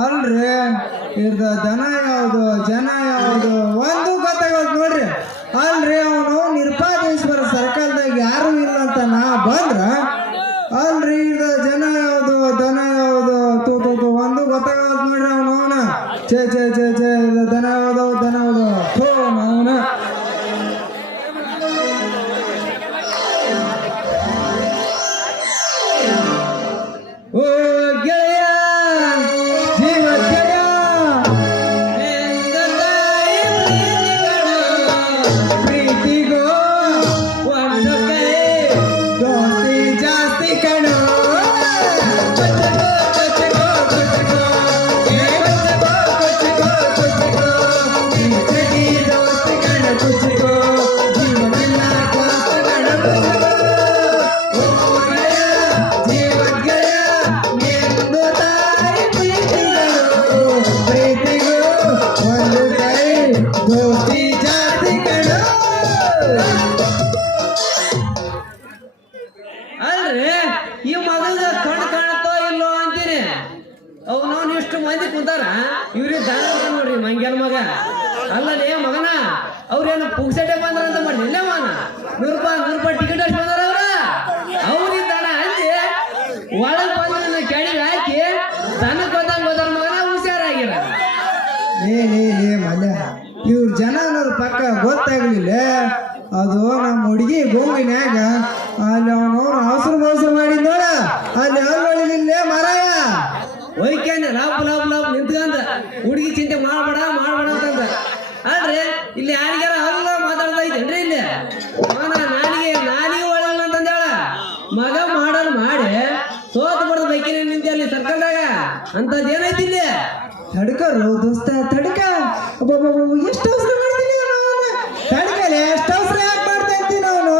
ಅಲ್ರಿ ಇರ್ದ ದನ ಯಾವುದು ಜನ ಯಾವುದು ಒಂದು ಗೊತ್ತಾಗೋದು ನೋಡ್ರಿ. ಅಲ್ರಿ ಅವನು ನಿರ್ಪಾದೇಶ್ವರ ಸರ್ಕಲ್ದಾಗ ಯಾರು ಇಲ್ಲ ಅಂತ ನಾ ಬಂದ್ರ ಅಲ್ರಿ ಇರ್ದ ಜನ ಯಾವುದು ದನ ಯಾವುದು ತೂ ಒಂದು ಗೊತ್ತಾಗೋದು ನೋಡ್ರಿ. ಅವನು ಚೇ ಚೇ ಚೇ ಚೇ ದನ ಯಾವುದು ದನ ಯಾವುದು ಥೋ ಅವನ ಓ ಗೆಳೆಯ ಜೀವ ಗೆಳೆಯ ಪ್ರೀತಿಗೋ ಒಂದು ಕೈ ದೋಸ್ತಿ ಜಾಸ್ತಿ ಕಣೋ ದೋಸ್ತಿ ಕಣ ಕುಚ್ಚಿಗೋ ಜೀವನೆಲ್ಲ ಅಲ್ರಿ ಈ ಮಗದ ಕಣ್ಣು ಕಾಣತ್ತೋ ಇಲ್ಲೋ ಅಂತೀನಿ. ಅವ್ನು ಇಷ್ಟು ಮಂದಿ ಕುಂತಾರ ಇವ್ರಿಗೆ ದಾನ ನೋಡ್ರಿ ಮಂಗ್ಯಾನ ಮಗ ಅಲ್ಲೇ ಮಗನ ಅವ್ರೇನು ಪುಕ್ಸಟೆ ಬಂದ್ರ ಅಂತ ಮಾಡಿ ಎಲ್ಲವನ ನೂರು ರೂಪಾಯಿ ಟಿಕೆಟ್ ಅಷ್ಟು ಬಂದಾರ ಅವ್ರಿಗೆ ದಾನ ಅಂದಿ ಒಳಗ್ ಬಂದ ಕೆಳಗೆ ಹಾಕಿ ದನಕ್ಕೆ ಹೋದಂಗ ಮಗನ ಹುಷಾರಾಗಿರ. ಲೇ ಮಲ್ಯ ಇವ್ರ ಜನ ಅನ್ನೋದು ಪಕ್ಕ ಗೊತ್ತಾಗ್ಲಿಲ್ಲ. ಅದು ನಮ್ಮ ಹುಡುಗಿ ಗೋಂಗಿನ್ಯಾಗ ಅಲ್ಲಿ ಅವನವನು ಅವಸರ ಮಾಡಿದ್ನೋಡ ಅಲ್ಲಿ ಹೊಲಿಲ್ಲ ಮಾರಾಯ. ಒಯ್ಕೇನೆ ಲಾಪ್ ನಿಂತ್ಕಂದ ಹುಡುಗಿ ಚಿಂತೆ ಮಾಡ್ಬೇಡ ಅಂತಂದ. ಅಲ್ರಿ ಇಲ್ಲಿ ಯಾರಿಗಾರ ಅಲ್ಲ ಮಾತಾಡ್ತಾ ಇದ್ದೇನ್ರಿ ಇಲ್ಲಿ ಮಗನ ನಾಲಿಗೆ ಒಳ್ಳೆ ಅಂತಂದೇಳ ಮಗ ಮಾಡಲ್ ಮಾಡಿ ಸೋತ್ ಬಡ್ದು ಬೈಕಿನ ನಿಂತೆ ಅಲ್ಲಿ ಸರ್ಕಲ್ದಾಗ ಅಂತದ್ ಏನೈತಿ ಇಲ್ಲಿ. ತಡ್ಕರು ದೋಸ್ತ ತಡ್ಕ ಎಷ್ಟು ಅವಸರ ಮಾಡ್ತೀನಿ ತಡ್ಕಲೆ ಎಷ್ಟು ಅವಸರ ಯಾಕೆ ಮಾಡ್ತಾ ಇರ್ತೀನಿ ಅವನು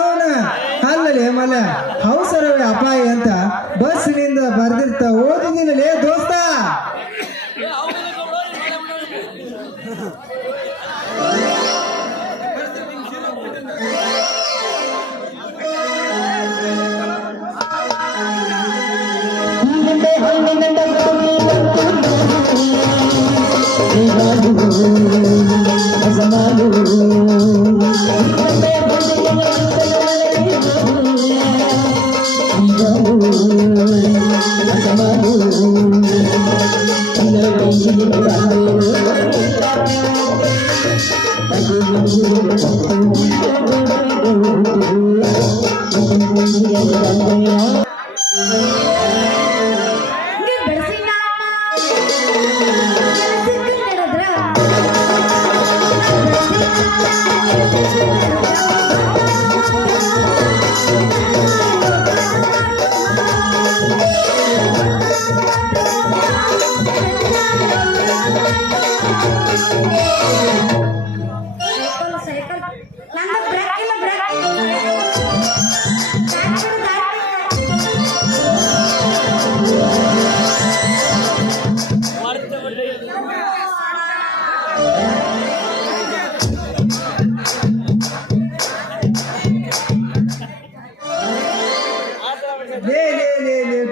ಅಲ್ಲಲೇ ಮಲ್ಲ ಅವಸರವೇ ಅಪಾಯ ಅಂತ ಬಸ್ನಿಂದ ಬರ್ದಿರ್ತ ಓದಿದ್ದೀನಲೇ ದೋಸ್ತ.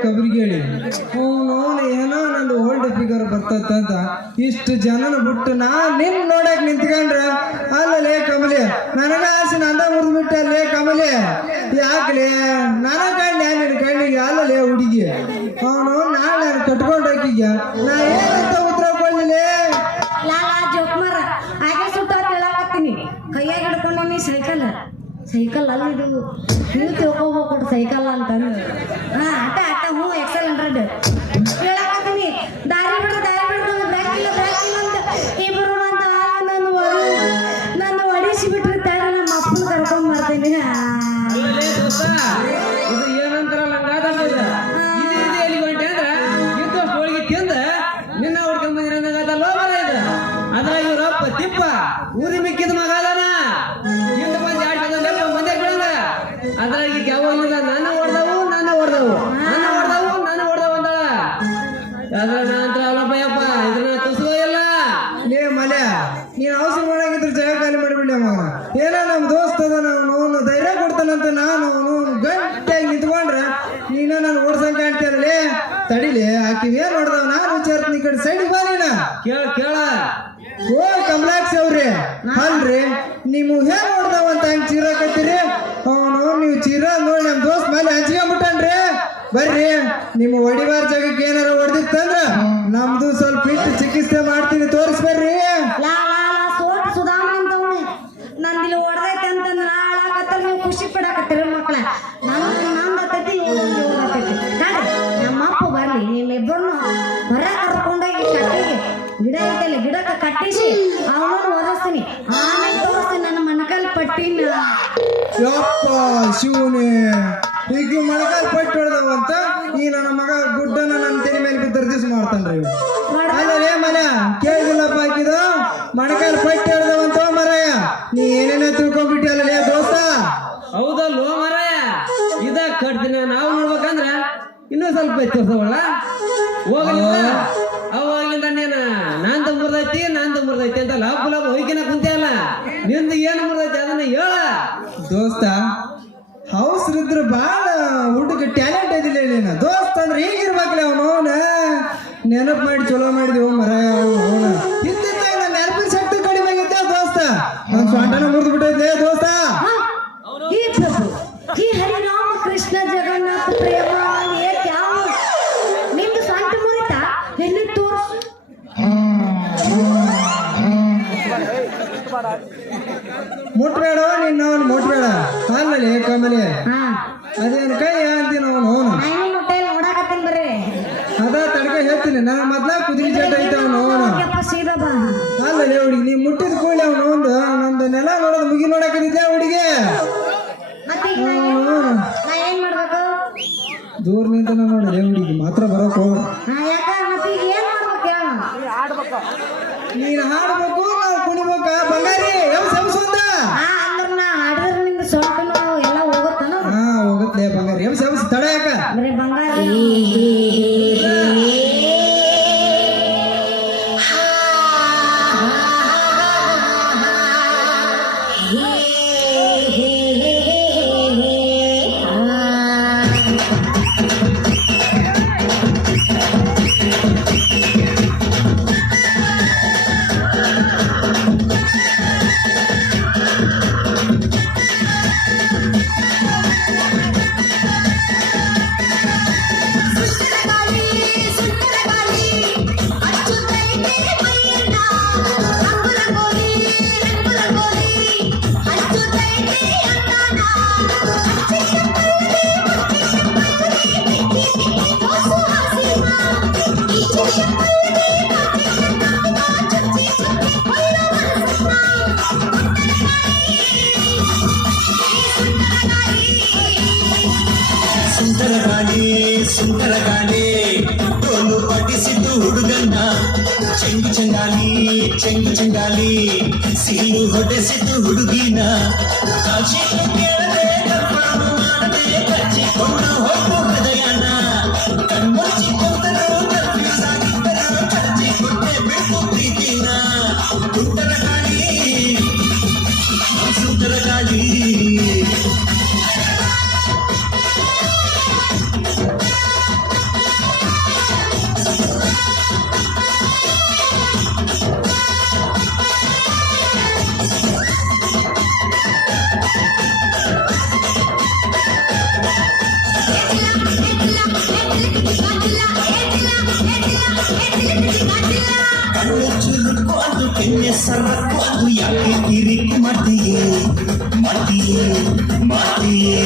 ಕಬ್ರಿಗೇಳಿ ಅವನು ಏನೋ ನಂದು ಓಲ್ಡ್ ಫಿಗರ್ ಬರ್ತಂತ ಇಷ್ಟು ಜನನ ಬಿಟ್ಟು ನಾ ನಿನ್ ನೋಡಕ್ ನಿಂತ್ಕೊಂಡ್ರ ಅಲ್ಲಲೇ ಕಮಲಿ ನನಗ ಆಸೆ ನಂದ ಮುರಿದ್ಬಿಟ್ಟ ಅಲ್ಲೇ ಕಮಲಿ ಯಾಕಲೇ ನನ್ನ ಕಣ್ಣಿಗೆ ಅಲ್ಲಲೇ ಹುಡುಗಿ ಅವನು ನಾಳೆ ಕಟ್ಕೊಂಡಾಕಿಗ ನಾ ಏನಂತ ಉತ್ತರ ಕೊಡ್ಲಿಲ್ಲೇ ಲಾಲಾ ಜೋಕ್ಮಾರ ಹಾಗೆ ಸುತ್ತ ಹೇಳಾಕತ್ತೀನಿ ಕೈಯಾಗ ಹಿಡ್ಕೊಂಡೇನಿ ಸೈಕಲ್ ಅಲ್ಲ ಇದು ನೀವು ತಿಳ್ಕೊಬೇಕು ಸೈಕಲ್ ಅಂತಂದು ಹಾ ಅಟ್ಟ ಹ್ಞೂ XL100 ಹೇಳಕತ್ತೀನಿ ದಾರಿ ಬಿಡು ಬ್ರೇಕ್ ಇಲ್ಲ ಅಂತ ಇಬ್ರು ನನ್ನ ಒಡಿಸಿ ಬಿಟ್ಟಿರ್ತಾರೆ ನಮ್ಮ ಅಪ್ಪನ ಕರ್ಕೊಂಡ್ ಬರ್ತೀನಿ ಅಲ್ಲಲೇ ದೋಸ್ತ ಇದು ಏನಂತಾರಲ್ಲ ಹಂಗಾದ ಇದು ಎಲ್ಲಿ ಹೊಂಟೆ ಅಂದ್ರ ಇದ್ದಷ್ಟು ಹೋಳಿಗೆ ತಿಂದ ನಿನ್ನ ಹುಡ್ಕೊಂಡ್ ಬಂದಿರೋದಾಗತ್ತಲ್ಲೋ ಮರ ಇದು ಅದ್ರಾಗ ಇವ್ರಪ್ಪ ತಿಪ್ಪ ಊರಿ ಮಿಕ್ಕಿದ ಮಗ ಅದಾನ ಹಿಂದ ಬಂದು ಆಟದ ಲೆಪ್ಪ ಮಂದೆ ಬಿಡಂಗ ಅದ್ರಾಗ ಈಗ ಯಾವಾಗಿಲ್ಲ ನಾನು ಹೊಡೆದವು ಅಂದಾಳ ಅದ್ರ ನಂತರ ಅಲ್ಲಪ್ಪಯ್ಯಪ್ಪ ಇದನ್ನ ತುಸುವ ಇಲ್ಲ ಲೇ ಮಲ್ಯ ನೀನ್ ಅವಸರ ಮಾಡಾಗಿದ್ರೆ ಜಾಗ ಖಾಲಿ ಮಾಡಿಬಿಡ್ಲಿ ಮಗ ಏನೋ ನಮ್ ದೋಸ್ತ ಅದ ಅವನು ಧೈರ್ಯ ಕೊಡ್ತಾನಂತ ನಾನು ಅವನು ಗಟ್ಟಿಯಾಗಿ ನಿಂತ್ಕೊಂಡ್ರ ನೀನು ನಾನು ಓಡ್ಸಂಗ್ ಕಾಣ್ತೀರಲೇ ತಡಿಲಿ ಆಕಿವ್ ಏನ್ ನೋಡ್ದವ ನಾನು ವಿಚಾರ್ತೀನಿ ಈ ಕಡೆ ಸೈಡ್ ಬಾ ನೀನ ಕೇಳ ಓ ಕಮಲಾಕ್ಷಿ ಅವ್ರಿ ಅಲ್ರಿ ನೀವು ಹೇಗ್ ನೋಡ್ದಾವ ಅಂತ ಹಂಗ್ ಚೀರಾಕತ್ತೀರಿ ಅವನು ನೀವು ಚೀರ ನೋಡಿ ನಮ್ ದೋಸ್ತ್ ಮೇಲೆ ಹಂಚ್ಕೊಂಡ್ಬಿಟ್ಟನ್ರಿ ಬರ್ರಿ ನಿಮ್ಮ ಹೊಡಿವಾರ ಜಾಗಕ್ಕೆ ಏನಾರ ಹೊಡೆದಿತ್ತಂದ್ರ ನಮ್ದು ಸ್ವಲ್ಪ ಇಟ್ಟು ಚಿಕಿತ್ಸೆ ಮಾಡ್ತೀನಿ ತೋರಿಸ್ಬರ್ರಿ ಸೋಟ್ ಸುಧಾಮ ಅಂತವ್ನೆ ನಂದಿಲ್ಲಿ ಹೊಡೆದೈತೆ ಅಂತ ನಾಳಾಕತ್ತಾರ ನೀವು ಖುಷಿ ಪಡಾಕತ್ತೀರ ಮಕ್ಳ ನಂದತೈತಿ ಓದತೈತಿ ನಮ್ಮ ಅಪ್ಪ ಬರ್ಲಿ ನಿಮ್ಮಿಬ್ಬರನ್ನು ಹೊರ ಕರ್ಕೊಂಡೋಗಿ ಕಟ್ಟಿಗೆ ಗಿಡ ಐತಲ್ಲ ಗಿಡಕ್ಕೆ ಕಟ್ಟಿಸಿ ಅವನನ್ನು ಓದಿಸ್ತೀನಿ ಆಮೇಲೆ ತೋರಿಸ್ತೀನಿ ನನ್ನ ಮಣಕಾಲ್ ಪಟ್ಟಿನ ಯಪ್ಪ ಶಿವನೇ ಈಗ ಮಣಕಾಲ್ ಪಟ್ಟು ಹೊಡೆದವಂತ ಈ ನನ್ನ ಮಗ ಗುಡ್ಡನ ನನ್ನ ತೆರೆ ಮೇಲೆ ಬಿದ್ದ ದಿವ್ಸ ಮಾಡ್ತಾನ್ರಿ ಅಲ್ಲೇ ಮನ ಕೇಳಿದಿಲ್ಲಪ್ಪ ಹಾಕಿದ ಮಣಕಾಲ್ ಪಟ್ಟು ಹೊಡೆದವಂತ ಮರಯ್ಯ ನೀ ಏನೇನೋ ತಿಳ್ಕೊಂಡ್ಬಿಟ್ಟಿ ಅಲ್ಲೇ ದೋಸ್ತ ಹೌದಲ್ಲೋ ಮಾರಾಯ ಇದ ಕಟ್ದಿನ ನಾವು ನೋಡ್ಬೇಕಂದ್ರ ಇನ್ನೂ ಸ್ವಲ್ಪ ತೋರ್ಸವಲ್ಲ ಹೋಗಲಿಲ್ಲ ಅವಾಗಿಂದ ನೀನ ನಂದು ಮುರ್ದೈತಿ ಅಂತ ಲಾಭ ಹೊಯ್ಕಿನ ಕುಂತಿಯಲ್ಲ ನಿಂದು ಏನು ಮುರ್ದೈತಿ ಅದನ್ನ ಹೇಳ ದೋಸ್ತ ಹೌಸ್ರಿದ್ರು ಬಾಳ ಹುಡುಗ ಟ್ಯಾಲೆಂಟ್ ಐದಿಲ್ಲ ನೀನು ದೋಸ್ತ ಅಂದ್ರೆ ಹೀಗಿರ್ಬೇಕಲ್ಲ ಅವನು ನೆನಪು ಮಾಡಿ ಚಲೋ ಮಾಡಿದೆವು ಮರಯ್ಯ ಅವನು ಹಿಂದಿದ್ದಾಗ ನನ್ನ ನೆನಪಿನ ಶಕ್ತಿ ಕಡಿಮೆ ಆಗೈತೆ ದೋಸ್ತ ನನ್ನ ಸ್ವಂಟನ ಮುರಿದು ಬಿಟ್ಟೈತೆ ದೋಸ್ತ ಈ ಪ್ರಭು ಈ ಹರಿನಾಮ ಕೃಷ್ಣ ಜಗನ್ನಾಥ ಪ್ರೇಮ ಯಾವ ನಿಮ್ದು ಸ್ವಂತ ಮುರಿತ ಎಲ್ಲಿ ತೋರ್ಸು ಮುಟ್ಬೇಡ ನಿನ್ನ ಅವನು ಮುಟ್ಬೇಡ ಅಲ್ಲಲ್ಲಿ ಕಮಲಿ ಹಾ ಅದೇನು ಕೈ ಅಂತೀನಿ ಅವನು ನಾನು ಮುಟ್ಟೆಲ್ಲ ನೋಡಾಕತ್ತೀನಿ ಬರ್ರಿ ಅದ ತಡ್ಕ ಹೇಳ್ತೀನಿ ನನ್ನ ಮೊದ್ಲ ಕುದುರೆ ಜಟ ಐತೆ ಅವನು ಯಪ್ಪ ಸೀದಾ ಬಾ ಅಲ್ಲಲ್ಲಿ ಹುಡುಗಿ ನೀ ಮುಟ್ಟಿದ ಕೂಡಲೇ ಅವನು ಒಂದು ನಂದು ನೆಲ ನೋಡೋದು ಮುಗಿ ನೋಡಕತ್ತಿದ್ದೆ ಹುಡುಗಿ ಮತ್ತೆ ಈಗ ನಾ ಏನ್ ಮಾಡ್ಬೇಕು ದೂರ ನಿಂತ ನೋಡಿದೆ ಹುಡುಗಿ ಮಾತ್ರ ಬರೋಕ್ ಹೋಗ ಯಾಕ ಮತ್ತೆ ಈಗ ಏನ್ ಮಾಡ್ಬೇಕು ಹೇಳ ನೀನ್ ಹಾಡ್ಬೇಕು ನಾವು ಕುಣಿಬೇಕ ಬಂಗಾರಿ ಎಬ್ಸಂದ ಅಂದ್ರ ನಾ ಹಾಡಿದ್ರೆ ನಿಮ್ದು ಸೊಂಟ ನೋವು ಎಲ್ಲ ಹೋಗುತ್ತಾನ ಹಾ ಹೋಗತ್ಲೆ ಬಂಗಾರಿ ಎಬ್ಸ ತಡ ಯಾಕ ಬರೀ ಬಂಗಾರ ಸುಂದರಗಾಳಿ ಡೋಲು ಪಟ್ಟಿಸಿದ್ದು ಹುಡುಗನ್ನ ಚೆಂಗಾಲಿ ಸಿಲ್ಲು ಹೊಡೆಸಿದ್ದು ಹುಡುಗಿನ ಕೇಳದೆ ಕರ್ಕೊಂಡು ಮಾಡದೆ ಕಚ್ಚಿಕೊಂಡು ಹೋಗು ಹೃದಯನ ಕಣ್ಮುಚ್ಚಿ ಕೊಂದರು ಕನ್ಫ್ಯೂಸ್ ಆಗಿದ್ದರು ಕಚ್ಚಿಕೊಂಡೆ ಬಿಟ್ಟು ಪ್ರೀತಿನ ಸುಂದರಗಾಳಿ ಕಣ್ಣು ಚುರುಕು ಅದು ಕೆನ್ನೆ ಸರ್ರಕ್ಕು ಅದು ಯಾಕೆ ಕಿರಿಕು ಮಾಡ್ತೀಯೇ ಮಾಡ್ತೀಯೇ ಮಾಡ್ತೀಯೇ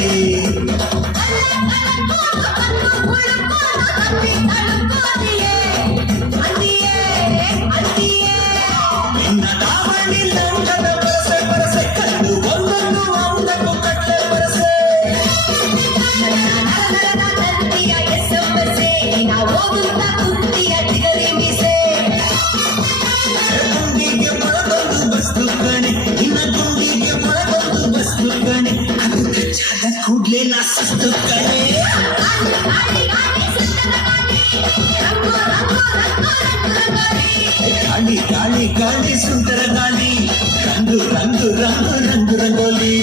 ನಿನ್ನ ದಾವಣಿ ಲಂಕದ ಬರಸೆ ಬರಸೆ ಕಲ್ಲು ಒಂದೊಂದು ಒಂದಕ್ಕೂ ಕಟ್ಟೆ ಬರಸೆ ಗುಂಡಿಗೆ ಮೊಳಗೊಂದು ಬಸ್ತು ಕಣೆ ನಿನ್ನ ಗುಂಡಿಗೆ ಮೊಳಗೊಂದು ಬಸ್ತು ಕಣೆ ಅದು ಕಚ್ಚಾದ ಕೂಡ್ಲೆ ನಾ ಸುಸ್ತು ಕಣೆ ಗಾಳಿ ಗಾಳಿ ಗಾಳಿ ಸುಂದರ ಗಾಳಿ ರಂಗು ರಂಗು ರಂಗು ರಂಗು ರಂಗೋಲಿ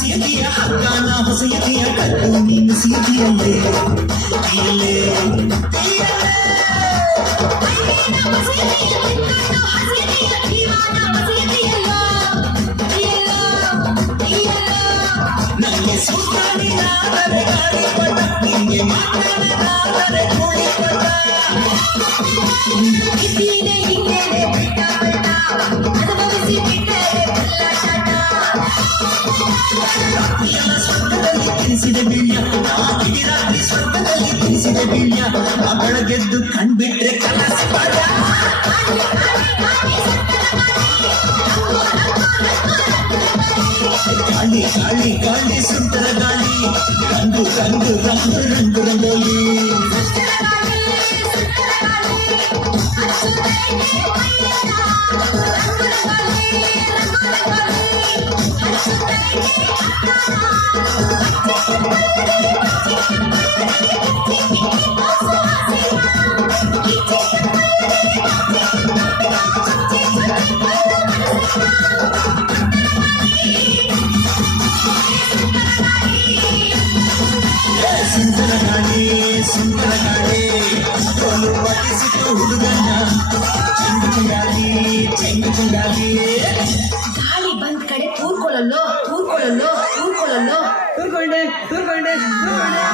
ಸಿಹಿಯ ಹಗ್ಗಾನ ಹೊಸೆಯದಿಯ ಕಲ್ಲು ನೀನು ಸಿಹಿಯಲ್ಲೇ ಇಲ್ಲೇ ನನಗೆ ಸುತ್ತಾಡಿನಾದರೆ ಗಾಳಿ ಪಟ ನಿಂಗೆ ಮಾತಾಡಿನಾದರೆ ಕೂಡಿ ಪಟ ರಾತ್ರಿಯೆಲ್ಲ ಸ್ವರ್ಗದಲ್ಲಿ ತಿನಿಸಿದ ಬೀಳ್ಯ ಇಡೀ ರಾತ್ರಿ ಸ್ವರ್ಗದಲ್ಲಿ ತಿನಿಸಿದ ಬೀಳ್ಯ ಆ ಬೆಳಗೆದ್ದು ಕಣ್ಬಿಟ್ರೆ ಕನಸು ಬಾಳ ಗಾಳಿ ಗಾಳಿ ಗಾಳಿ ಸುಂದರ ಗಾಳಿ ರಂಗು ರಂಗು ರಂಗು ರಂಗು ರಂಗೋಲಿ ಸುಂದರ ಗಾಳಿ ಸೋಲು ಪಟ್ಟಿಸಿತು ಹುಡುಗನ್ನ ಚೆಂಗುಗಾಲಿ ಚೆಂಗುಗಾಲಿ ಗಾಳಿ ಬಂದ್ ಕಡೆ ತೂರ್ಕೊಳ್ಳಲ್ಲೋ ತೂರ್ಕೊಳ್ಳಲ್ಲೋ ತೂರ್ಕೊಳ್ಳಲ್ಲೋ ತೂರ್ಕೊಂಡೆ ತೂರ್ಕೊಂಡೆ ತೂರ್ಕೊಂಡೆ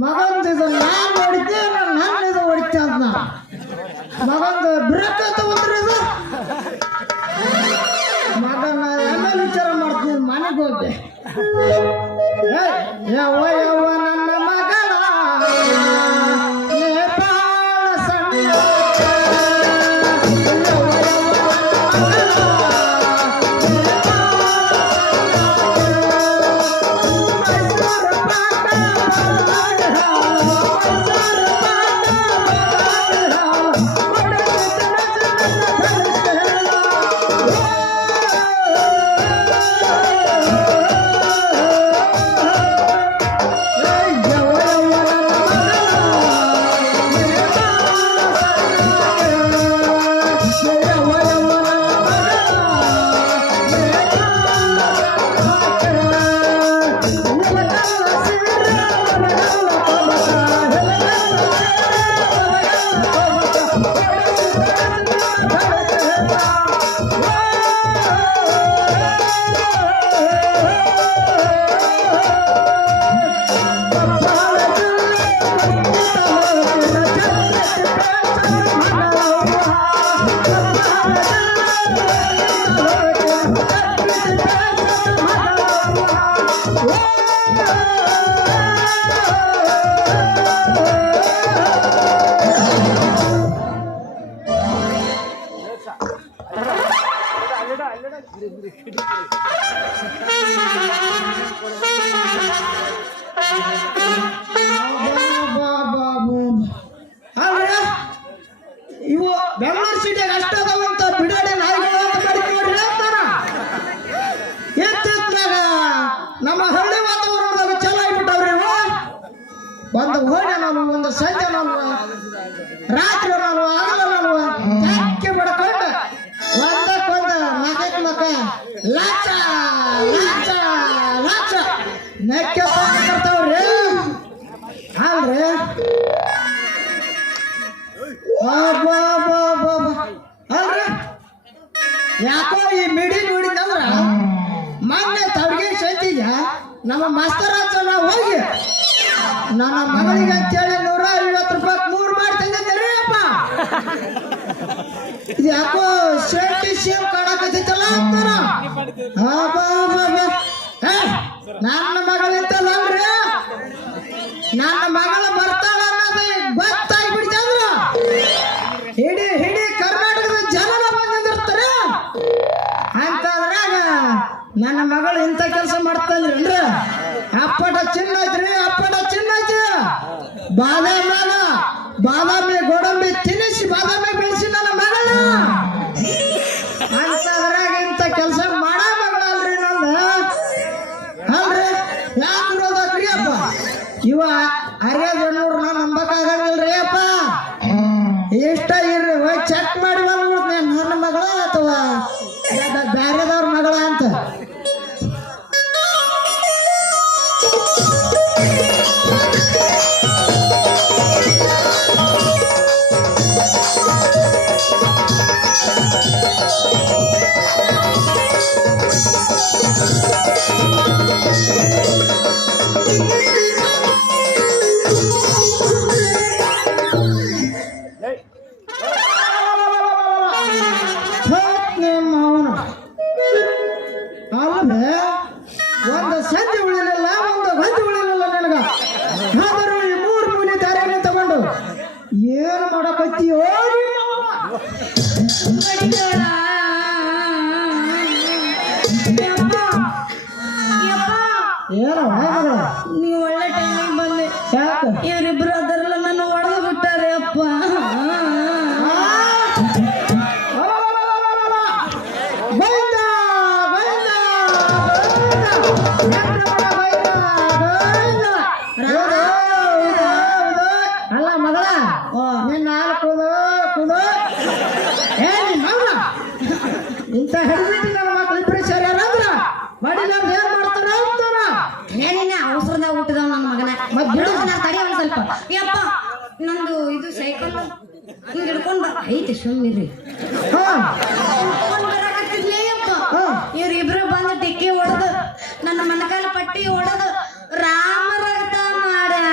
ಮಗಂದು ನಾನ್ ಹೊಡಿತೆ ನನ್ನ ಇದು ಹೊಡಿತೆ ಅಂತ ಮಗಂದು ಬ್ರೇಕ್ ತಗೊಂಡ್ರಿ ಇದು ಮಗನ ಆಮೇಲೆ ವಿಚಾರ ಮಾಡ್ತೀನಿ ಮನೆಗೆ ಹೋಗ್ತೆ ಯವ್ವ ಯವ್ವ ನನ್ನ ಮಗಳ ನೇಪಾಳ ಸಣ್ಣ ಅಲ್ರಿ ಇವು ಬೆಂಗಳೂರು ಸಿಟಿಯಾಗ ಅಷ್ಟ ಅದಾವಂತ ಬಿಡಾಡಿ ನಾಯಿಗಳು ಅಂತ ಮಾಡಿ ನೋಡ್ರಿ ಅಂತಾರ. ಎತ್ತಿದ್ರಾಗ ನಮ್ಮ ಹಳ್ಳಿ ವಾತಾವರಣದಾಗ ಚಲೋ ಆಗ್ಬಿಟ್ಟವ್ರಿ ಇವು. ಒಂದು ಓಣೆ ನಾನು ಒಂದು ಸಂಜೆ ನಾನು ರಾತ್ರಿ ನಾನು ಆಗಲ ನಾನು ಚಕ್ಕೆ ಬಿಡ್ಕೊಂಡು ಒಂದಕ್ಕೊಂದು ಮಗಕ್ಕೆ ಮಕ್ಕ ಲಾಚ ಲಾಚ ಲಾಚ ನೆಕ್ಕೆ ಬರ್ತಾವ್ರಿ. ಅಲ್ರಿ ಅಲ್ರಿ ಯಾಕೋ ಈ ಮಿಡಿ ನೋಡಿದಂದ್ರ ಮೊನ್ನೆ ತವರಿಗೆ ಸೈತಿಗೆ ನಮ್ಮ ಮಾಸ್ತರ್ ಹತ್ರ ಹೋಗಿ ನನ್ನ ಮಗಳಿಗೆ ಅಂತೇಳಿ 150 ರೂಪಾಯಿ 3 ಮಾಡಿ ತಂದಿದ್ದೀರಿ ಅಪ್ಪ. ಇದು ಯಾಕೋ ಶೆಟ್ಟಿ ಸೇಮ್ ಕಾಣಕತ್ತೈತಲ್ಲ ಅಂತಾರ. ನನ್ನ ಮಗಳಿಂತಲ್ಲ ಅಲ್ರಿ ನನ್ನ ಮಗಳ ಬರ್ತಾಳ ಅನ್ನೋದು ಗೊತ್ತಾಗ್ಬಿಡ್ತಂದ್ರ ಹಿಡಿ ಕರ್ನಾಟಕದ ಜನನ ಬಂದಿರ್ತಾರೆ ಅಂತಂದ್ರಾಗ ನನ್ನ ಮಗಳು ಇಂಥ ಕೆಲಸ ಮಾಡ್ತಾನ್ರಿ. ಅಪ್ಪಟ ಚಿನ್ನ ಐತ್ರಿ, ಅಪ್ಪಟ ಚಿನ್ನ ಐತಿ. ಬಾದಾಮಿ ಗೋಡಂಬಿ ತಿನ್ನಿಸಿ ಬಾದಾಮಿ ಬೆಳೆಸಿ ನನ್ನ ಮಗಳ ಅಂತದ್ರಾಗ ಇಂಥ ಕೆಲಸ ಮಾಡ ಮಗಳ ಅಲ್ರಿ ನಂದು. ಅಲ್ರಿ ಯಾಕೆ ನೋಡೋದ್ರಿ ಅಪ್ಪ ಇವ ಅರ್ಯಾದಣ್ಣವ್ರು ನಾ ನಂಬಕ್ಕಾಗಲ್ರಿ ಅಪ್ಪ. ಇಷ್ಟ ಇರ್ರಿ ಹೋಗಿ ಚೆಕ್ ಮಾಡಿ ಬಂದ್ಬಿಡ್ತೀನಿ ನನ್ನ ಮಗಳ ಅಥವಾ ಬೇರೆದವ್ರ ಮಗಳ ಅಂತ. ಅಲ್ಲೇ ಒಂದು ಸಂಜೆ ಉಳಿಲಿಲ್ಲ, ಒಂದು ಗಂಟೆ ಉಳಿಲಿಲ್ಲ ನನಗ. ಆದರೂ ಈ 3 ಮೂಲೆ ದಾರಿಯನ್ನು ತಗೊಂಡು ಏನು ಮಾಡಕತ್ತೀಯೋ ಏನೋ ನೀವು ಒಳ್ಳೆ ಟೈಮಿಗೆ ಬಂದೆ. ಯಾಕೆ ಇವರಿಬ್ರು ಅದರಲ್ಲ ನನ್ನ ಹೊಡೆದು ಬಿಟ್ಟಾರೆ ಅಪ್ಪ. ಅಲ್ಲ ಮಗಳ ನಿನ್ನ ಹಾಲು ಕುದು ಇಂಥ ಹಿಡಿಬಿಟ್ಟು ನನ್ನ ಮಕ್ಳು ಇಬ್ಬರು ಸೇರ್ಯಾರಂದ್ರ ಮಾಡಿಲ್ಲ ಏನ್ ಮಾಡ್ತಾರ ಅಂತಾರ. ಏನಿನ್ನ ಅವಸರದಾಗ ಹುಟ್ಟಿದವ ನನ್ನ ಮಗನ ಮತ್ತ್ ಬಿಡು. ನಾನು ತಡಿ ಒಂದ್ ಸ್ವಲ್ಪ. ಯಪ್ಪ ನಂದು ಇದು ಸೈಕಲ್ ಹಿಂಗ್ ಹಿಡ್ಕೊಂಡ್ ಐತಿ ಸುಮ್ಮಿರ್ರಿ. ಬರಾಕತ್ತಿದ್ಲೇ ಯಪ್ಪ. ಇವ್ರಿಬ್ರು ಬಂದು ಟಿಕ್ಕಿ ಹೊಡೆದು ನನ್ನ ಮನಕಾಲ ಪಟ್ಟಿ ಹೊಡೆದು ರಾಮ ರಕ್ತ ಮಾಡ್ಯಾರ.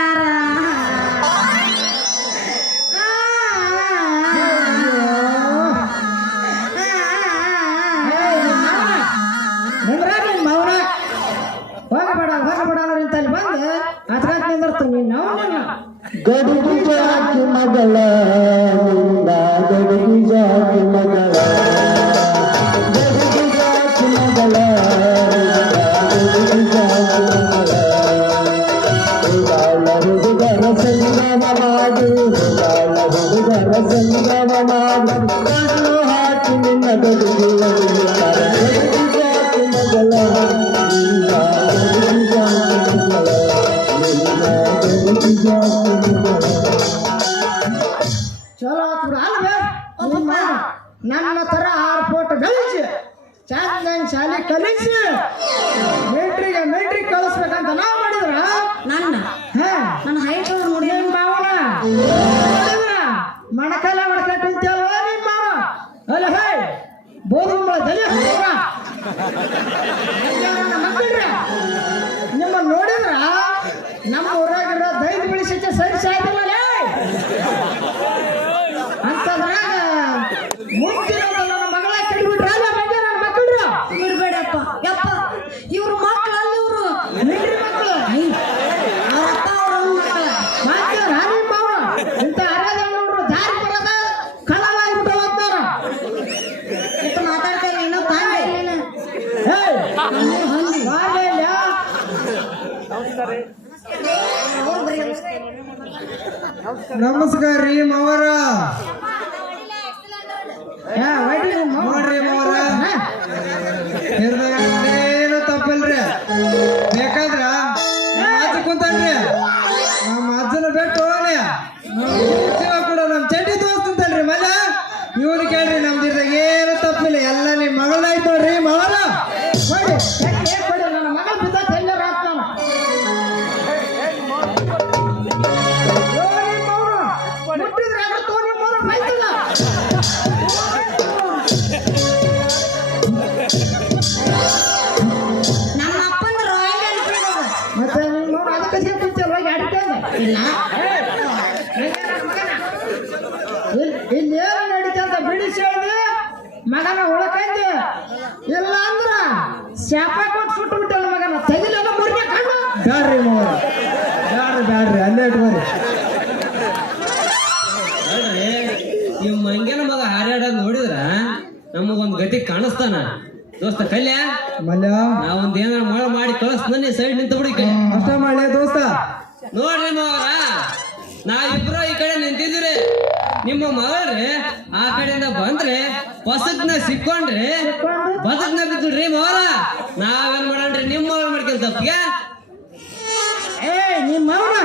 ಹೋಗಬೇಡ ಅಂತಲ್ಲಿ ಬಂದು ಅದ್ರಾಗ ನಿಂದಿರ್ತೀನಿ ನಾವು ಗಡುಗಿ ಜಾತಿ ಮಗಳ ಗಡುಗಿ ಜಾತಿ ಮಗಳ ಗಡುಗಿ ಜಾತಿ ಮಗಳ ಗಡುಗಿ ಜಾತಿ ಮಗಳ ಹುಡುಗರ ಸಂಗಮ ಮಾಡಿ ಹುಡುಗರ ಸಂಗಮ ಮಾಡಿ ಕಣ್ಣು ಹಾಕಿ ನಿನ್ನ ಗಡುಗಿ ಗಡುಗಿ ಜಾತಿ ಮಗಳ ಚಲೋ ಆತ್ಬಿಡ ಅಲ್ವೇ ನನ್ನ ತರ 6 ಫೋಟೋ ಗಳಿಸಿ ಚೆನ್ನಾಗಿ ಶಾಲೆ ಕಲಿಸಿ ಮಿಲ್ಟ್ರಿಗೆ ಕಳಿಸ್ಬೇಕಂತ ನಾವು ಮಾಡಿದ್ರ ನನ್ನ ಹೈಟ್ ನೋಡಿ ನಿನ್ ಮಾವನ ಮಣಕಾಲ ಹೊಡ್ಕೊಂತಿಂತಲ್ವ ನಿನ್ ಮಾವ ಅಲ್ಲ ಹೇ ಬೋಧುಂಬಳ ದಲಿ ಮಕ್ಕಳ್ರಿ ನಿಮ್ಮ ನೋಡಿದ್ರ ನಮ್ಮ ಊರಾಗಿರೋ ದೈದ ಬಿಳಿಸಿಕ್ಕೆ ಸರಿ ಸಾಯ್ತಿಲ್ಲ ಅಂತದ್ರಾಗ ಮುಂದಿನ ನನ್ನ ಮಗಳ ಕೆಡ್ಬಿಟ್ರಲ್ಲ ಮಂದಿ ನನ್ನ ಮಕ್ಕಳ್ರು ಬಿಡ್ಬೇಡಪ್ಪ ಯಪ್ಪ ಇವ್ರ ಮಕ್ಕಳಲ್ಲಿ ಇವ್ರು ಮಿಲ್ಟ್ರಿ ಮಕ್ಕಳು ನಮಸ್ಕಾರ ರೀ ಮಾವರ. ನೋಡ್ರಿ ಮಾವರ, ಏನು ತಪ್ಪಿಲ್ರಿ. ಬೇಕಾದ್ರ ನಮ್ಮ ಅಜ್ಜ ಕುಂತಾನ್ರಿ, ನಮ್ಮ ಅಜ್ಜನ ಬಿಟ್ಟು ಹೋಗ್ಲಿ. ಕೂಡ ನಮ್ ಚಡ್ಡಿ ತೋರಿಸ್ತಂತಲ್ರಿ ಮಲ್ಲ. ಇವನು ಕೇಳ್ರಿ, ನಮ್ದಿರ್ದಾಗ ಏನು ತಪ್ಪಿಲ್ಲ, ಎಲ್ಲ ನಿಮ್ ಮಗಳಾಯ್ತು ನೋಡ್ರಿ ಮಾವರ. ನನ್ನ ಮಗ ಬಿದ್ದ ಎಲ್ಲರ ಆಗ್ತಾನ. ನಮ್ಮ ಅಪ್ಪಂದು ರಾಯಲ್ ಎನ್ಫೀಲ್ಡ್ ಮತ್ತೆ ಅದಕ್ಕೆ ಕುಂಚಲ್ವಾಗಿ ಅಡಿತೇನೆ ಇಲ್ಲ. ಇಲ್ಲಿ ಏನು ನಡೀತಂತ ಬಿಡಿಸಿ ಹೇಳಿದೆ ಮಗನ ಉಳಕಂದೆ. ಇಲ್ಲ ಅಂದ್ರ ಶಾಪ ಕೊಟ್ಟು ಸುಟ್ಟು ಬಿಟ್ಟಲ್ಲ ಮಗನ. ತೆಗಿಲೆಲ್ಲ ಮುರ್ಗೆ ಕಣ್ಣು. ಬ್ಯಾಡ್ರಿ ಮಾವರ, ಬ್ಯಾಡ್ರಿ ಅಲ್ಲೇ ಇಟ್ಕೋರಿ. ಅಲ್ರಿ ಇವ್ ಮಂಗ್ಯನ ಮಗ ಹಾರ್ಯಾಡೋದ್ ನೋಡಿದ್ರ ನಮಗೊಂದ್ ಗತಿ ಕಾಣಿಸ್ತಾನ. ದೋಸ್ತ ಕಲ್ಯ, ಮಲ್ಯ ನಾವೊಂದ್ ಏನಾರ ಮಾಡಿ ಕಳಿಸ್ತಾನೆ, ಸೈಡ್ ನಿಂತ ಬಿಡಿ. ಅಷ್ಟ ಮಾಡ್ಲಿ ದೋಸ್ತ. ನೋಡ್ರಿ ಮಾವರ, ನಾವಿಬ್ರು ಈ ಕಡೆ ನಿಂತಿದ್ರಿ, ನಿಮ್ಮ ಮಗಳ್ರಿ ಆ ಕಡೆಯಿಂದ ಬಂದ್ರೆ ಹೊಸಕ್ನ ಸಿಕ್ಕೊಂಡ್ರಿ ಬದಕ್ನ ಬಿದ್ದುಡ್ರಿ ಮಾವರ. ನಾವೇನ್ ಮಾಡಣ್ರಿ, ನಿಮ್ಮ ಮಗಳು ಮಾಡ್ಕೊಂತ ತಪ್ಪಿಗೆ. ಏ ನಿಮ್ಮ ಮೌನ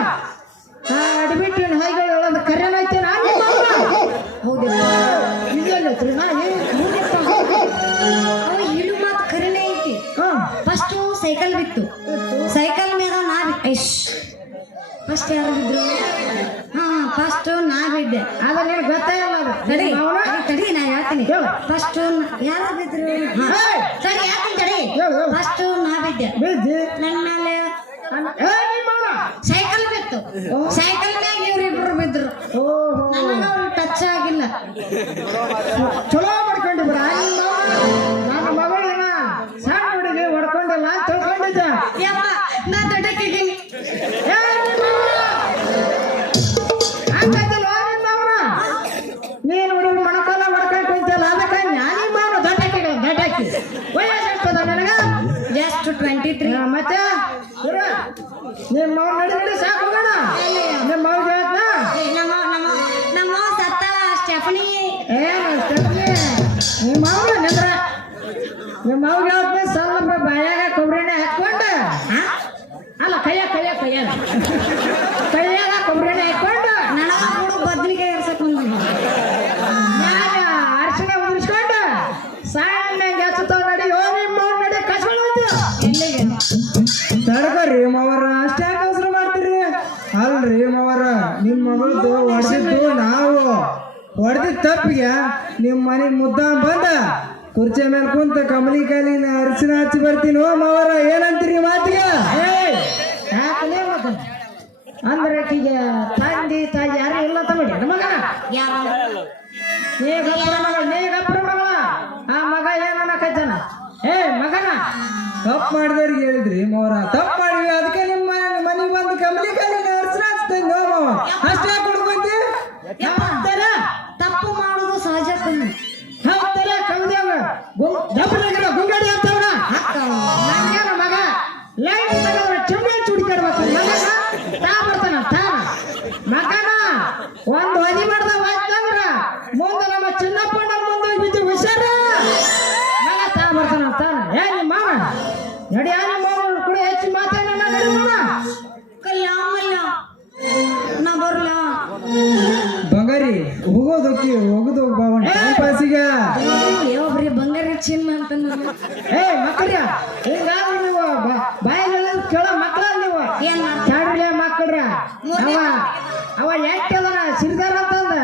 ಅಡ್ಬಿಟ್ಟು ಹೈಗಳು ಹೇಳೋದು ಕರೆನೈತೆ. ಹೌದಿಲ್ಲ, ಇದೆಲ್ಲತ್ರಿ ನಾ ಅವ ಇಳು ಮಾತು ಖರೇನೆ ಐತಿ. ಫಸ್ಟ್ ಸೈಕಲ್ ಬಿತ್ತು, ಸೈಕಲ್ ಮೇಲೆ ನಾ ಫಸ್ಟ್ ಯಾರು ಬಿದ್ರು? ಹಾ ಫಸ್ಟ್ ನಾ ಬಿದ್ದೆ. ಆದ್ರೆ ನಿನಗೆ ಗೊತ್ತೇ ಇಲ್ಲ ಅದು. ತಡಿ ಮೌನ ತಡಿ, ನಾ ಹೇಳ್ತೀನಿ. ಹೇಳು. ಫಸ್ಟ್ ಯಾರು ಬಿದ್ರು? ಸರಿ ಹೇಳ್ತೀನಿ ತಡಿ. ಹೇಳು, ಹೇಳು. ಫಸ್ಟ್ ನಾ ಬಿದ್ದೆ, ಬಿದ್ದಿ ನನ್ನ ಮೇಲೆ ಏ ನಿಮ್ಮ ಮೌನ. ಸೈಕಲ್ ಬಿತ್ತು, ಸೈಕಲ್ ಮ್ಯಾಗ ಇವ್ರಿಬ್ರು ಬಿದ್ರು. ಓಹೋ, ನನಗ ಅವ್ರು ಟಚ್ ಆಗಿಲ್ಲ. ಚಲೋ ಮಾಡ್ಕೊಂಡು ಬಿಡ. ನನ್ನ ಮಗಳಿನ ಸಣ್ಣ ಹುಡುಗಿ ಹೊಡ್ಕೊಂಡಿಲ್ಲ ಅಂತ ತಿಳ್ಕೊಂಡಿದ್ದೆ. ಯಪ್ಪ, ನಾ ದೊಡ್ಡಕ್ಕಿದ್ದೀನಿ. ನೀನು ಹುಡುಗ ಮಣಕಾಲ ಹೊಡ್ಕೊಂಡು ಕುಂತಲ್ಲ, ಅದಕ್ಕೆ ನಾನು ಮಾಡ ದೊಡ್ಡಕ್ಕಿ ವಯಸ್ಸು ಎಷ್ಟದ ನನಗ? ಜಸ್ಟ್ 23. ಮತ್ತೆ ನಿಮ್ಮ ಅವ್ರು ನಡಿ ಸಾಕು ಬೇಡ. ನಿಮ್ಮ ಅವ್ರಿಗೆ ಹೇಳ್ತಾ ನಮ್ಮ ಸತ್ತಳ ಸ್ಟೆಫನಿ. ಏನು ನಿಮ್ಮ ಅವ್ರ ನಿಂದ್ರ ನಿಮ್ಮ ಅವ್ರಿಗೆ ಹೇಳ್ತೀನಿ, ಸ್ವಲ್ಪ ಬಾಯಾಗ ಕೊಬ್ಬರಿನೇ ಹಾಕ್ಕೊಂಡು, ಅಲ್ಲ ಕೈಯಾಗ ಕೊಬ್ಬರಿನೇ ಹಾಕ್ಕೊಂಡು ನನಗ ಕೂಡ ಬದ್ನಿಕಾಯಿ ಇರ್ಸಕ್ ಅರ್ಶಿನ ಉದಿಸ್ಕೊಂಡು ಸಣ್ಣ ಹಚ್ಚುತ್ತಾವ. ನಡಿ ಓ ನಿಮ್ಮ ಅವ್ರು ನಡಿ ಕಸ್ಕೊಂಡು ಎಲ್ಲಿಗೆ? ತಡ್ಕೊರಿ ಮಾವರ, ಅಷ್ಟೇ ಅವಸರ ಮಾಡ್ತೀರಿ. ಅಲ್ರಿ ಮಾವರ, ನಿಮ್ ಮಗಳದ್ದು ಹೊಡೆದಿದ್ದು ನಾವು, ಹೊಡೆದಿದ್ದ ತಪ್ಪಿಗೆ ನಿಮ್ ಮನೆ ಮುದ್ದ ಬಂದ ಕುರ್ಚಿ ಮೇಲೆ ಕುಂತ ಕಮಲಿ ಕಾಲಿನ ಅರಿಶಿನ ಹಚ್ಚಿ ಬರ್ತೀನಿ. ಓ ಮಾವರ, ಏನಂತೀರಿ ಮಾತಿಗೆ? ಯಾಕಲೇ ಮತ್ತೆ ಅಂದ್ರೆ ಆಕಿಗೆ ತಂದೆ ತಾಯಿ ಯಾರು ಇಲ್ಲ ತಮಗೆ ಮಗನ. ಯಾರು? ನೀ ಗಪ್ಪರ ಮಗಳ. ಆ ಮಗ ಏನನ್ನಕೈತಾನ? ಏ ಮಗನ, ತಪ್ಪು ಮಾಡಿದವ್ರಿಗೆ ಹೇಳಿದ್ರಿ ಮಾವರ, ತಪ್ಪು ಮಾಡಿವಿ, ಅದಕ್ಕೆ ನಿಮ್ಮ ಮನೆಗೆ ಬಂದು ಕಮಲಿ ಕಾಲಿನ ಅರಿಶಿನ ಹಚ್ತೇನೆ ಮಾವ. ಅಷ್ಟೇ ಕೊಡ್ಕೊಂತಿ. ತಪ್ಪು ಮಾಡುದು ಸಹಜ ಕಣ್ಣು. ಹೌದಲ್ಲ ಕೌದ್ಯಾವ ದಬ್ಬರಾಗಿರೋ ಗುಂಗಾಡಿ ಅಂತವನ ನಂಗೇನ ಮಗ ಲೈಟ್ ತಗೊಂಡ್ರೆ ಚುಂಬಿ ಚುಡಿಕಾಡ್ಬೇಕು. ಮಗನ ತಾ ಬರ್ತಾನ ತಾನ ಮಗನ ಒಂದು ಹದಿ ಮಾಡ್ದ ಹೋಯ್ತಂದ್ರ ಮುಂದೆ ನಮ್ಮ ಚಿನ್ನಪ್ಪಣ್ಣ ಮುಂದೆ ಬಿದ್ದು ಹುಷಾರ ಮಗ ತಾ ಬರ್ತಾನ ತಾನ. ಏ ನಿಮ್ಮ ಮಾವ ನಡಿ, ಆ ನಿಮ್ಮ ಮಾವ ಕೂಡ ಹೆಚ್ಚು ಮಾತೇನ ನಡಿ ಮಾವ. ಕಲ್ಯ ಮಲ್ಯ ನಾ ಬರ್ಲ. ಬಂಗಾರಿ ಹೋಗುದು ಬಾವಣ್ಣ ಟೈಮ್ ಪಾಸಿಗೆ. ಒಬ್ರಿ ಬಂಗಾರಿ ಚಿನ್ನ ಅಂತ ಏ ಮಕ್ಕಳ್ಯ, ಹಿಂಗಾಗಿ ನೀವು ಬಾಯಿಗಳು ಕೇಳೋ ಮಕ್ಕಳ ನೀವು ಏನ್ ಮಾಡ್ತಾರೆ? ಚಾಡ್ರಲೆ ಮಕ್ಕಳ್ರ. ಅವ ಯಾಕೆದನ ಸಿರಿದಾರ ಅಂತಂದ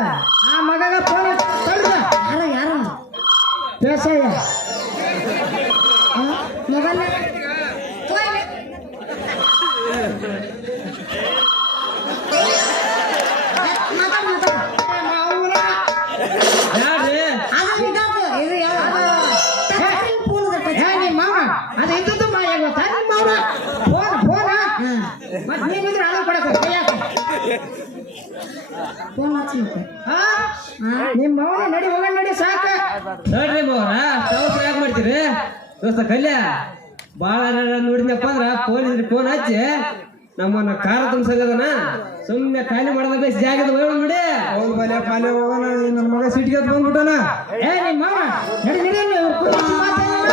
ಆ ಮಗಗ ಫೋನ್ ತಳ್ದ ಯಾರು ಬೇಸಾಯ ಮೊಬೈಲ್ ಯಾರ್ರಿ ಮಾವ ಅದು ಇದ್ದದ್ದು ಮಾಯ ಗೊತ್ತಾ ನಿಮ್ಮ ಮಾವ ಫೋನ್ ಫೋನ ಮತ್ತೆ ನೀವಿದ್ರೆ ಅದು ಕೊಡಕ್ಕೆ ನಿಮ್ಮ ಮಾವನ ನಡಿ ಹೋಗೋಣ ನಡಿ ಸಾಕ. ನೋಡ್ರಿ ಮಾವರ, ಯಾಕೆ ಮಾಡ್ತೀರಿ ದೋಸ್ತ ಕಲ್ಯ? ಬಾಳ ನೋಡಿದ್ನಪ್ಪ ಅಂದ್ರ ಫೋನ್ ಹಚ್ಚಿ ನಮ್ಮನ್ನ ಕಾರ ತುಂಬಿಸಗದನ ಸುಮ್ನೆ ಖಾಲಿ ಮಾಡದ ಬೇಸ್ ಜಾಗದ ನೋಡಿ ಹೌದು ಬಾಲ್ಯ ಪಾಲೆ ಹೋಗೋಣ ನನ್ನ ಮಗ ಸಿಟಿಗೆ ಬಂದ್ಬಿಟ್ಟನ. ಏ ನಿಮ್ಮ ಮಾವ ನಡಿ ನಡಿ ನೀವು ಕೂತ್ಕೊಂಡು ಮಾತಾಡೋಣ.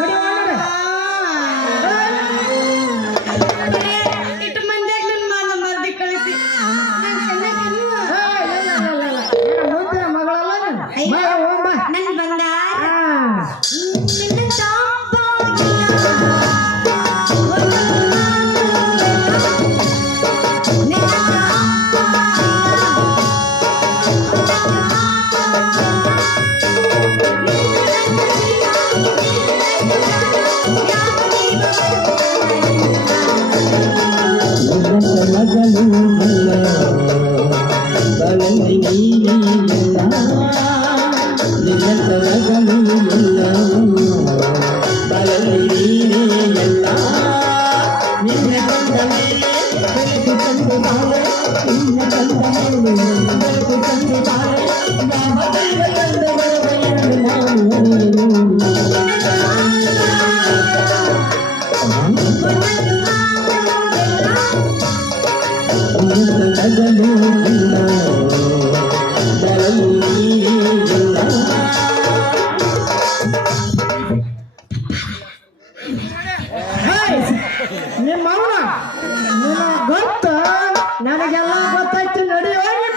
ನಡಿ ಹೋಗೋಣ. ಇಟ್ಟು ಮಂದಿಯಾಗ ನನ್ನ ಮಾನ ಮರ್ದಿ ಕಳಿಸಿ ನನ್ ಚೆನ್ನಾಗಿ ಮುಂದಿನ ಮಗಳಲ್ಲ ನೀನು. ಬಾ, ಹೋಗ್ ಬಾ. ನನ್ ಬಂಗಾರ ಆ. ನಿನ್ನ ಚಾಂಪಾಗಿಲ್ಲ ನಿಮ್ಮ ಅವನ ನಿನ್ನ ಗೊತ್ತ ನನಗೆಲ್ಲ ಗೊತ್ತಾಯ್ತು. ನಡಿ ಹೋಗಿ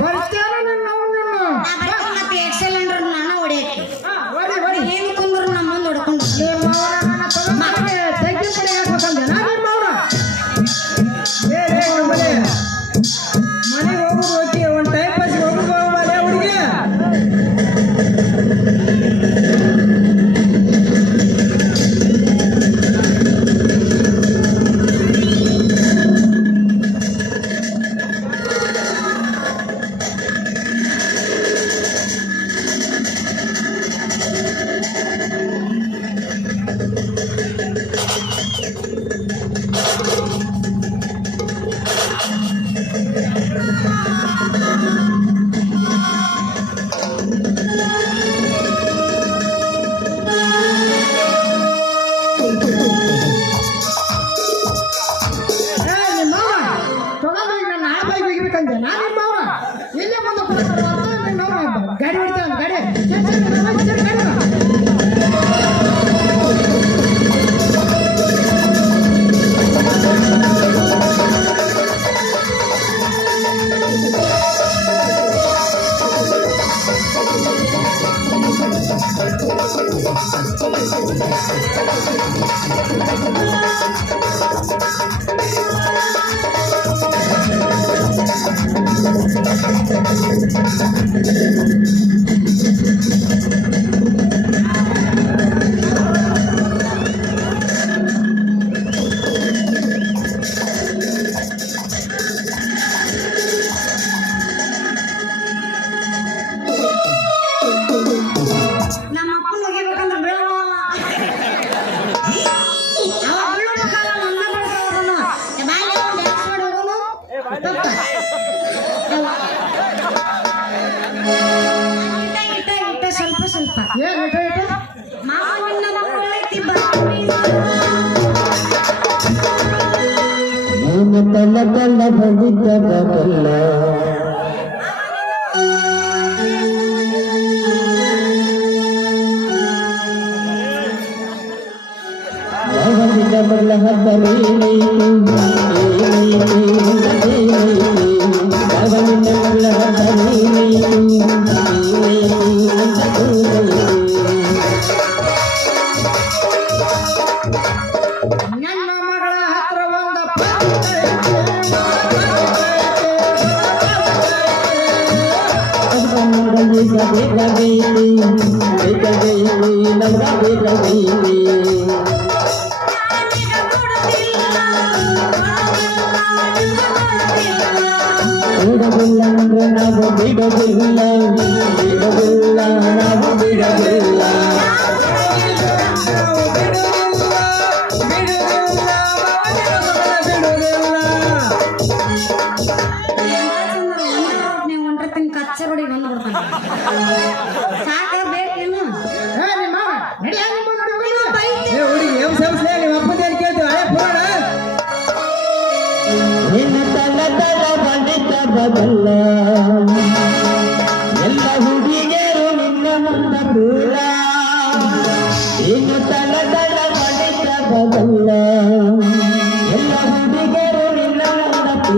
ಬರ್ತೇನೆ ನಿನ್ನ ಮತ್ತೆ ಎಕ್ಸೆಲೆಂಡ್ರ ನಾನು ಹೊಡಿಯಕ್ಕೆ ಹೊಡಿ ಹೊಡಿ. ಏನು ಕುಂದ್ರು ನಮ್ಮ ಮುಂದೆ ಹೊಡ್ಕೊಂಡು ನಿಮ್ಮ ಅವನ ನನ್ನ ತಗೊಂಡ್ಬಂದು ತೆಗ್ಗಿನ ಕಡೆ ಹಾಕ್ಬೇಕಂದೆ ನಾ ನಿಮ್ಮ ಅವನ. ಮನೆಗೆ ಹೋಗುದು ಓಕೆ, ಒಂದು ಟೈಮ್ ಪಾಸ್ ಹೋಗುದು ಬಾಲ್ಯ ಹುಡುಗಿ. ನಿಮ್ಮ ಅವನ ತಗೊಂಡು ಈಗ ನನ್ನ ಆಳ್ಬಾಯಿಗೆ ಹೋಗ್ಬೇಕಂದೆ ನಾ ನಿಮ್ಮ ಅವನ. ಇಲ್ಲೇ ಬಂದು ಕೂತ್ಕೊಂಡು ನಿನ್ನ ಅವನ ಗಾಡಿ ಹೊಡಿತಾನೆ ಗಾಡಿ. ಗಾಡಿ ನಮ್ಮ ಅಪ್ಪನ ಹೋಗಿಬೇಕಂದ್ರೆ ಬೀಳವ ಅವ ಬೀಳಬೇಕಲ್ಲ ನನ್ನ ಬೀಳ್ತಾವ್ರನು ಬಾಯಿ ಡ್ಯಾನ್ಸ್ ಮಾಡಿ ಹೋಗೋನು ತಪ್ಪ ಇಟ್ಟ ಸ್ವಲ್ಪ ಸ್ವಲ್ಪ ಏನು ಇಟ್ಟು ಮಾವ ನಿನ್ನ ಒಳ್ಳೆತಿ ನನ್ನ ಮಗಳ ಹತ್ರ ಒಂದು ನಾವು ಬಿಡೋದಿಲ್ಲ ಬಿಡೋದಿಲ್ಲ ನಾವು ಬಿಡೋದಿಲ್ಲ ನೀವು ಹೊಂಟಿರ್ತೀನಿ ಕಚ್ಚೆ ಹೊಡಿ ಬಂದ್ಬಿಡ್ತಾನೆ ಸಾಕ ಬೇಕು ಗಲ್ಲ ಎಲ್ಲ ಹುಡುಗರು ನಿನ್ನ ನನ್ನ ನಮ್ಮಪ್ಪ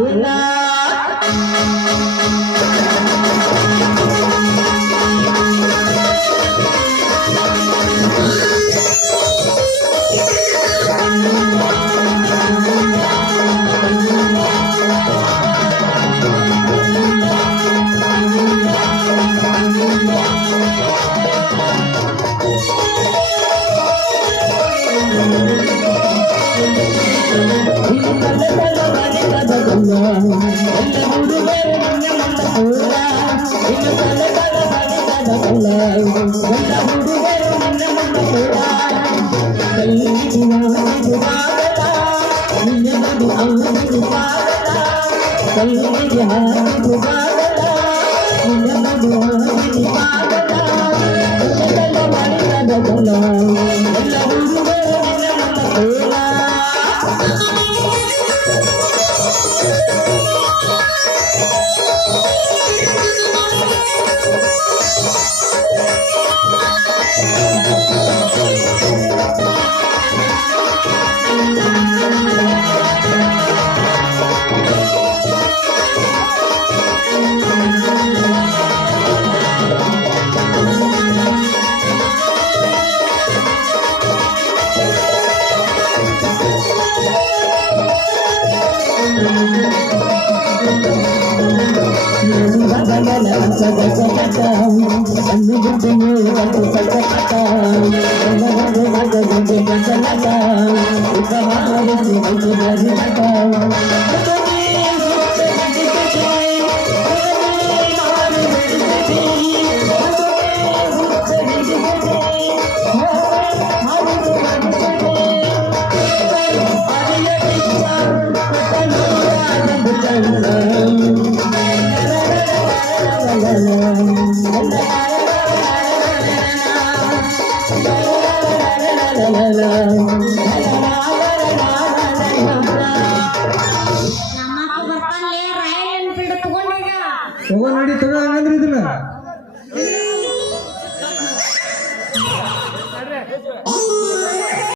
ಬರ್ತಾನೆ ರಾಯಲ್ ಎನ್ಫೀಲ್ಡ್ ತಗೊಂಡೀಗ ತಗೋ ನಡಿ ತಗೋ ಹಂಗಂದ್ರೆ ಇದನ್ನ